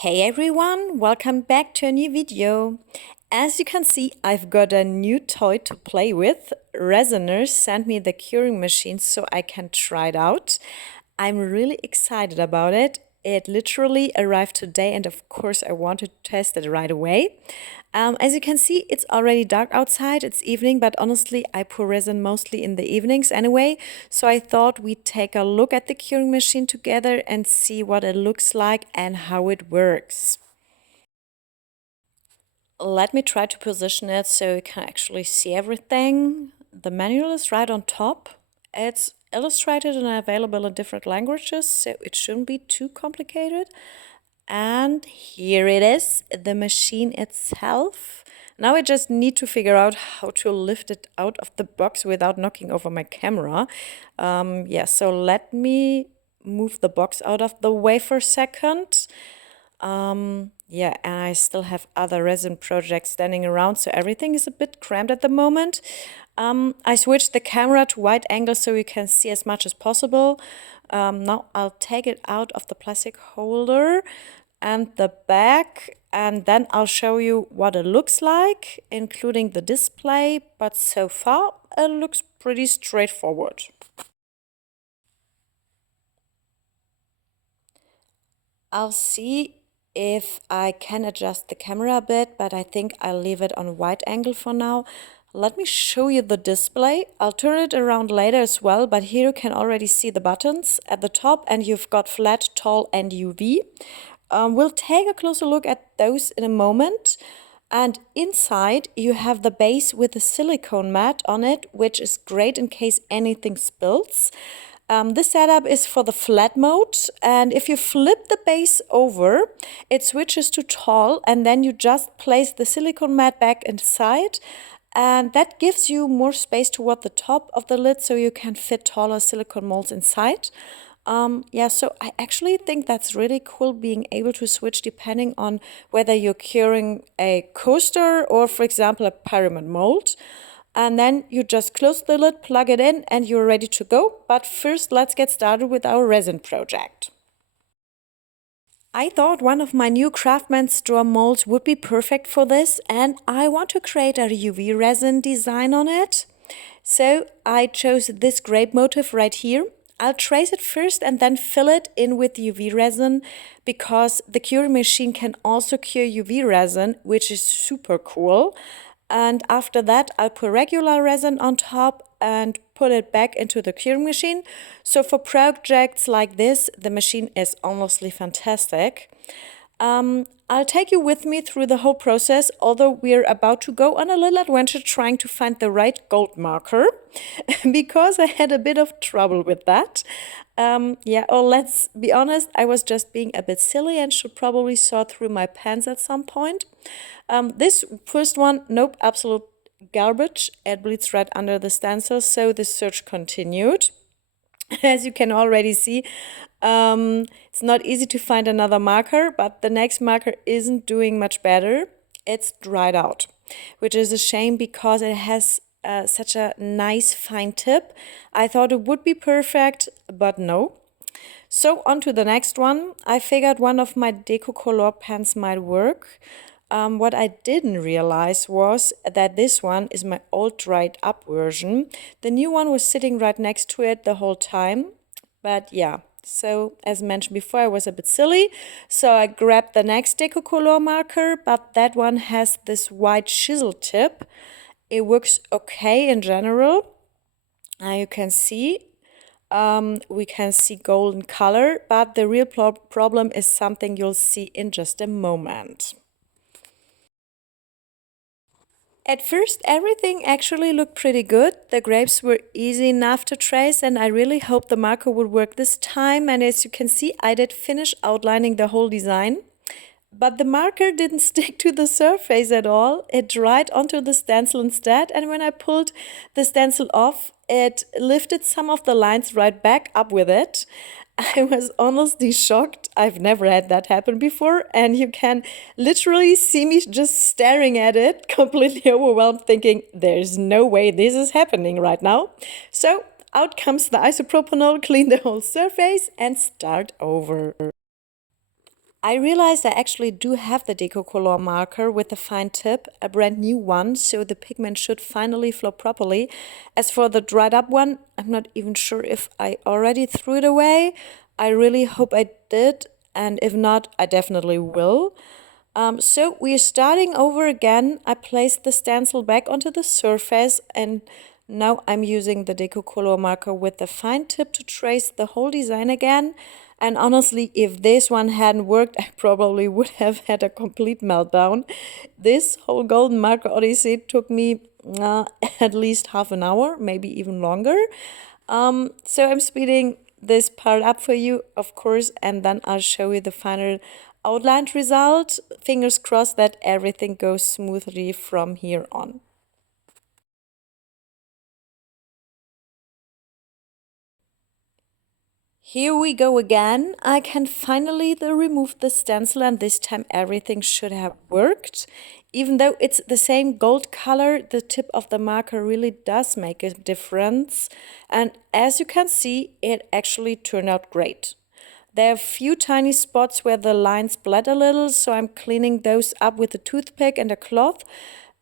Hey everyone, welcome back to a new video. As you can see, I've got a new toy to play with. Resiners sent me the curing machine so I can try it out. I'm really excited about it. It literally arrived today and of course I wanted to test it right away. As you can see, it's already dark outside, it's evening, but honestly I pour resin mostly in the evenings anyway, so I thought we'd take a look at the curing machine together and see what it looks like and how it works. Let me try to position it so you can actually see everything. The manual is right on top. It's illustrated and available in different languages, so it shouldn't be too complicated. And here it is, the machine itself. Now I just need to figure out how to lift it out of the box without knocking over my camera. So let me move the box out of the way for a second. And I still have other resin projects standing around, so everything is a bit cramped at the moment. I switched the camera to wide angle so you can see as much as possible. Now I'll take it out of the plastic holder and the back, and then I'll show you what it looks like, including the display, but so far it looks pretty straightforward. I'll see if I can adjust the camera a bit, but I think I'll leave it on wide angle for now. Let me show you the display. I'll turn it around later as well, but here you can already see the buttons at the top and you've got flat, tall and UV. We'll take a closer look at those in a moment. And inside you have the base with a silicone mat on it, which is great in case anything spills. This setup is for the flat mode, and if you flip the base over, it switches to tall, and then you just place the silicone mat back inside, and that gives you more space toward the top of the lid so you can fit taller silicone molds inside. So I actually think that's really cool, being able to switch depending on whether you're curing a coaster or, for example, a pyramid mold. And then you just close the lid, plug it in, and you're ready to go. But first, let's get started with our resin project. I thought one of my new Craftsman straw molds would be perfect for this, and I want to create a UV resin design on it. So I chose this grape motif right here. I'll trace it first and then fill it in with UV resin, because the curing machine can also cure UV resin, which is super cool. And after that, I'll put regular resin on top and put it back into the curing machine. So for projects like this, the machine is honestly fantastic. I'll take you with me through the whole process, although we're about to go on a little adventure trying to find the right gold marker, because I had a bit of trouble with that. Let's be honest, I was just being a bit silly and should probably sort through my pens at some point. This first one, nope, absolute garbage. It bleeds right under the stencil, so the search continued. As you can already see, it's not easy to find another marker, but the next marker isn't doing much better. It's dried out, which is a shame because it has such a nice fine tip. I thought it would be perfect, but no. So on to the next one. I figured one of my Deco Color pens might work. What I didn't realize was that this one is my old dried up version. The new one was sitting right next to it the whole time. But yeah, so as mentioned before, I was a bit silly. So I grabbed the next Deco Color marker, but that one has this white chisel tip. It works okay in general. You can see. We can see golden color, but the real problem is something you'll see in just a moment. At first, everything actually looked pretty good. The grapes were easy enough to trace, and I really hoped the marker would work this time. And as you can see, I did finish outlining the whole design. But the marker didn't stick to the surface at all. It dried onto the stencil instead, and when I pulled the stencil off, it lifted some of the lines right back up with it. I was honestly shocked. I've never had that happen before, and you can literally see me just staring at it, completely overwhelmed, thinking there's no way this is happening right now. So out comes the isopropanol, clean the whole surface and start over. I realized I actually do have the Decocolor marker with the fine tip, a brand new one, so the pigment should finally flow properly. As for the dried up one, I'm not even sure if I already threw it away. I really hope I did, and if not, I definitely will. So we are starting over again. I placed the stencil back onto the surface, and now I'm using the Decocolor marker with the fine tip to trace the whole design again. And honestly, if this one hadn't worked, I probably would have had a complete meltdown. This whole golden marker odyssey took me at least half an hour, maybe even longer. So I'm speeding this part up for you, of course, and then I'll show you the final outlined result. Fingers crossed that everything goes smoothly from here on. Here we go again. I can finally remove the stencil, and this time everything should have worked. Even though it's the same gold color, the tip of the marker really does make a difference. And as you can see, it actually turned out great. There are a few tiny spots where the lines bled a little, so I'm cleaning those up with a toothpick and a cloth.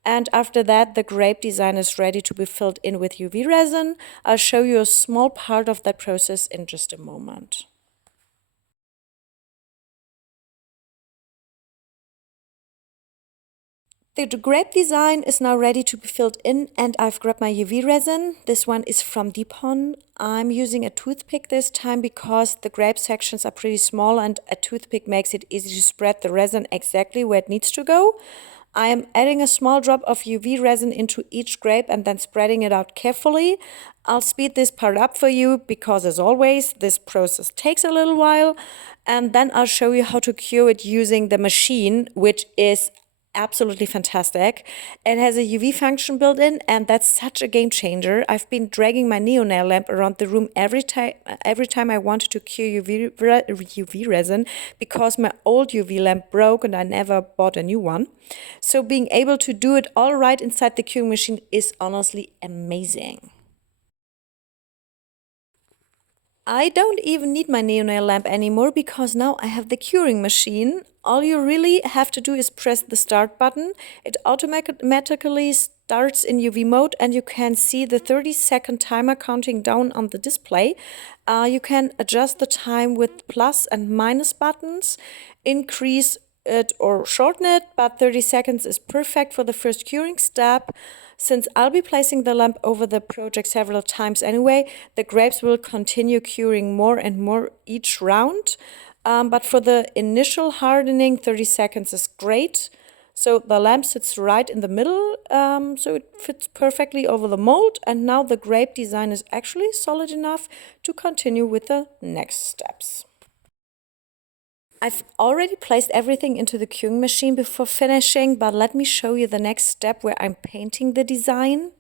And after that, the grape design is ready to be filled in with UV resin. I'll show you a small part of that process in just a moment. The grape design is now ready to be filled in, and I've grabbed my UV resin. This one is from Depon. I'm using a toothpick this time because the grape sections are pretty small and a toothpick makes it easy to spread the resin exactly where it needs to go. I am adding a small drop of UV resin into each grape and then spreading it out carefully. I'll speed this part up for you because, as always, this process takes a little while. And then I'll show you how to cure it using the machine, which is absolutely fantastic. It has a UV function built in, and that's such a game changer. I've been dragging my neo nail lamp around the room every time I wanted to cure UV resin because my old UV lamp broke and I never bought a new one. So being able to do it all right inside the curing machine is honestly amazing. I don't even need my neonail lamp anymore because now I have the curing machine. All you really have to do is press the start button. It automatically starts in UV mode and you can see the 30-second timer counting down on the display. You can adjust the time with plus and minus buttons, increase it or shorten it, but 30 seconds is perfect for the first curing step. Since I'll be placing the lamp over the project several times anyway, the grapes will continue curing more and more each round. But for the initial hardening, 30 seconds is great. So the lamp sits right in the middle, so it fits perfectly over the mold. And now the grape design is actually solid enough to continue with the next steps. I've already placed everything into the curing machine before finishing, but let me show you the next step where I'm painting the design.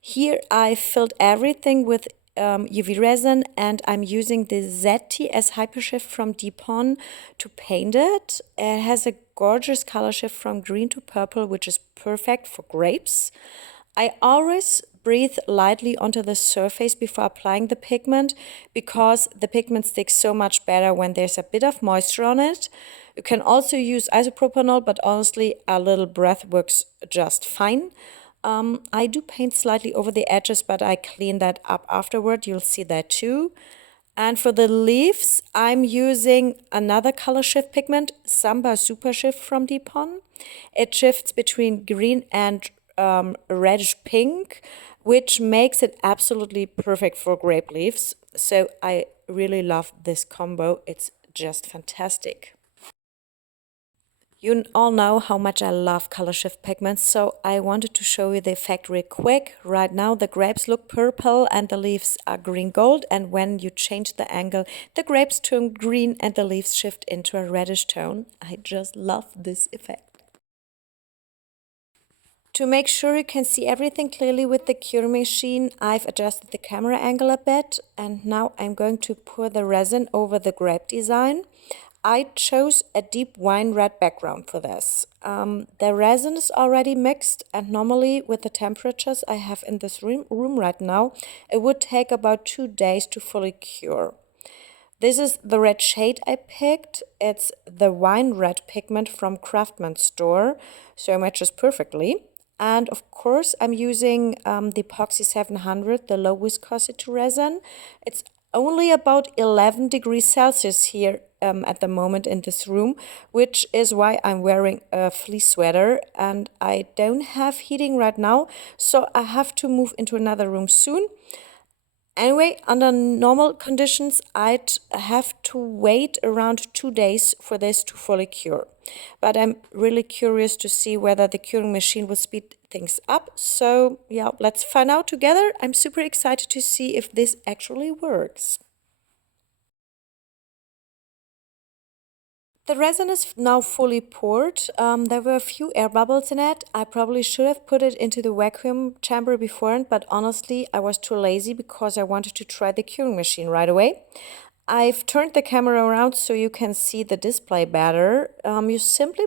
Here I filled everything with UV resin and I'm using the ZTS Hypershift from Depon to paint it. It has a gorgeous color shift from green to purple, which is perfect for grapes. I always breathe lightly onto the surface before applying the pigment because the pigment sticks so much better when there's a bit of moisture on it. You can also use isopropanol, but honestly, a little breath works just fine. I do paint slightly over the edges, but I clean that up afterward. You'll see that too. And for the leaves, I'm using another color shift pigment, Samba Super Shift from Depon. It shifts between green and reddish pink, which makes it absolutely perfect for grape leaves. So I really love this combo. It's just fantastic. You all know how much I love color shift pigments, so I wanted to show you the effect real quick. Right now the grapes look purple and the leaves are green gold, and when you change the angle, the grapes turn green and the leaves shift into a reddish tone. I just love this effect. To make sure you can see everything clearly with the curing machine, I've adjusted the camera angle a bit, and now I'm going to pour the resin over the grape design. I chose a deep wine red background for this. The resin is already mixed, and normally with the temperatures I have in this room right now, it would take about 2 days to fully cure. This is the red shade I picked. It's the wine red pigment from Craftsman store, so it matches perfectly. And of course, I'm using the Epoxy 700, the low viscosity resin. It's only about 11 degrees Celsius here at the moment in this room, which is why I'm wearing a fleece sweater and I don't have heating right now, so I have to move into another room soon. Anyway, under normal conditions, I'd have to wait around 2 days for this to fully cure. But I'm really curious to see whether the curing machine will speed things up. So yeah, let's find out together. I'm super excited to see if this actually works. The resin is now fully poured. There were a few air bubbles in it. I probably should have put it into the vacuum chamber beforehand, but honestly, I was too lazy because I wanted to try the curing machine right away. I've turned the camera around so you can see the display better. You simply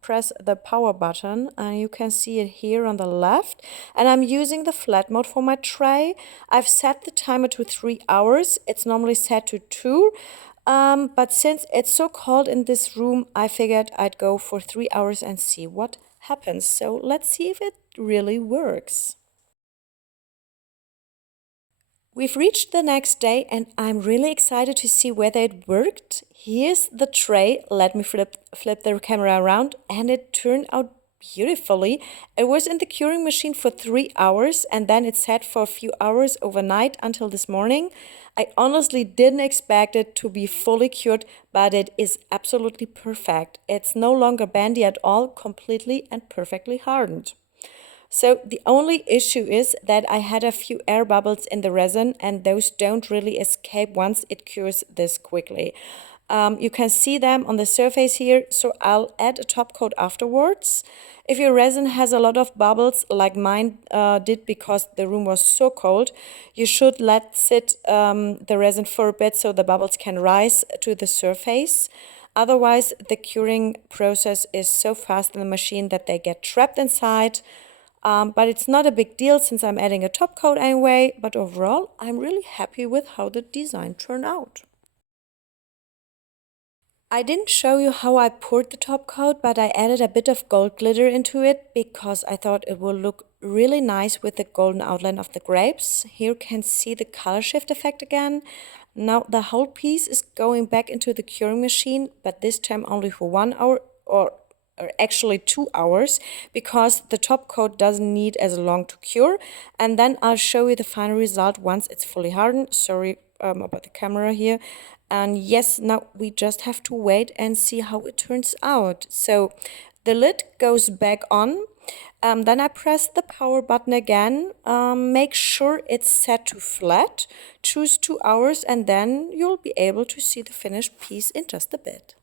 press the power button and you can see it here on the left, and I'm using the flat mode for my tray. I've set the timer to 3 hours. It's normally set to 2. But since it's so cold in this room, I figured I'd go for 3 hours and see what happens. So let's see if it really works. We've reached the next day and I'm really excited to see whether it worked. Here's the tray. Let me flip the camera around, and it turned out beautifully. It was in the curing machine for 3 hours and then it sat for a few hours overnight until this morning. I honestly didn't expect it to be fully cured, but it is absolutely perfect. It's no longer bendy at all, completely and perfectly hardened. So the only issue is that I had a few air bubbles in the resin and those don't really escape once it cures this quickly. You can see them on the surface here, so I'll add a top coat afterwards. If your resin has a lot of bubbles like mine did because the room was so cold, you should let sit the resin for a bit so the bubbles can rise to the surface. Otherwise, the curing process is so fast in the machine that they get trapped inside. But it's not a big deal since I'm adding a top coat anyway. But overall, I'm really happy with how the design turned out. I didn't show you how I poured the top coat, but I added a bit of gold glitter into it because I thought it will look really nice with the golden outline of the grapes. Here you can see the color shift effect again. Now the whole piece is going back into the curing machine, but this time only for 1 hour or actually 2 hours because the top coat doesn't need as long to cure. And then I'll show you the final result once it's fully hardened. Sorry about the camera here. And yes, now we just have to wait and see how it turns out. So the lid goes back on. Then I press the power button again. Make sure it's set to flat. Choose 2 hours and then you'll be able to see the finished piece in just a bit.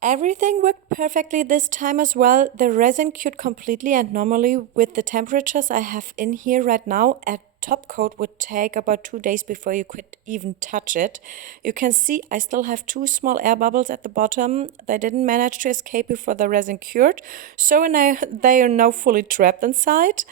Everything worked perfectly this time as well. The resin cured completely, and normally with the temperatures I have in here right now, a top coat would take about 2 days before you could even touch it. You can see I still have 2 small air bubbles at the bottom. They didn't manage to escape before the resin cured, so now they are now fully trapped inside.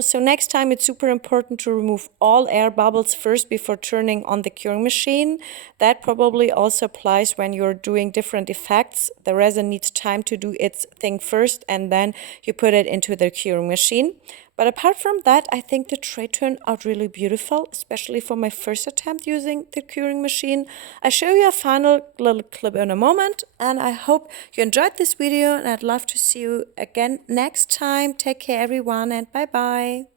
So next time it's super important to remove all air bubbles first before turning on the curing machine. That probably also applies when you're doing different effects. The resin needs time to do its thing first and then you put it into the curing machine. But apart from that, I think the tray turned out really beautiful, especially for my first attempt using the curing machine. I'll show you a final little clip in a moment, and I hope you enjoyed this video, and I'd love to see you again next time. Take care, everyone, and bye-bye.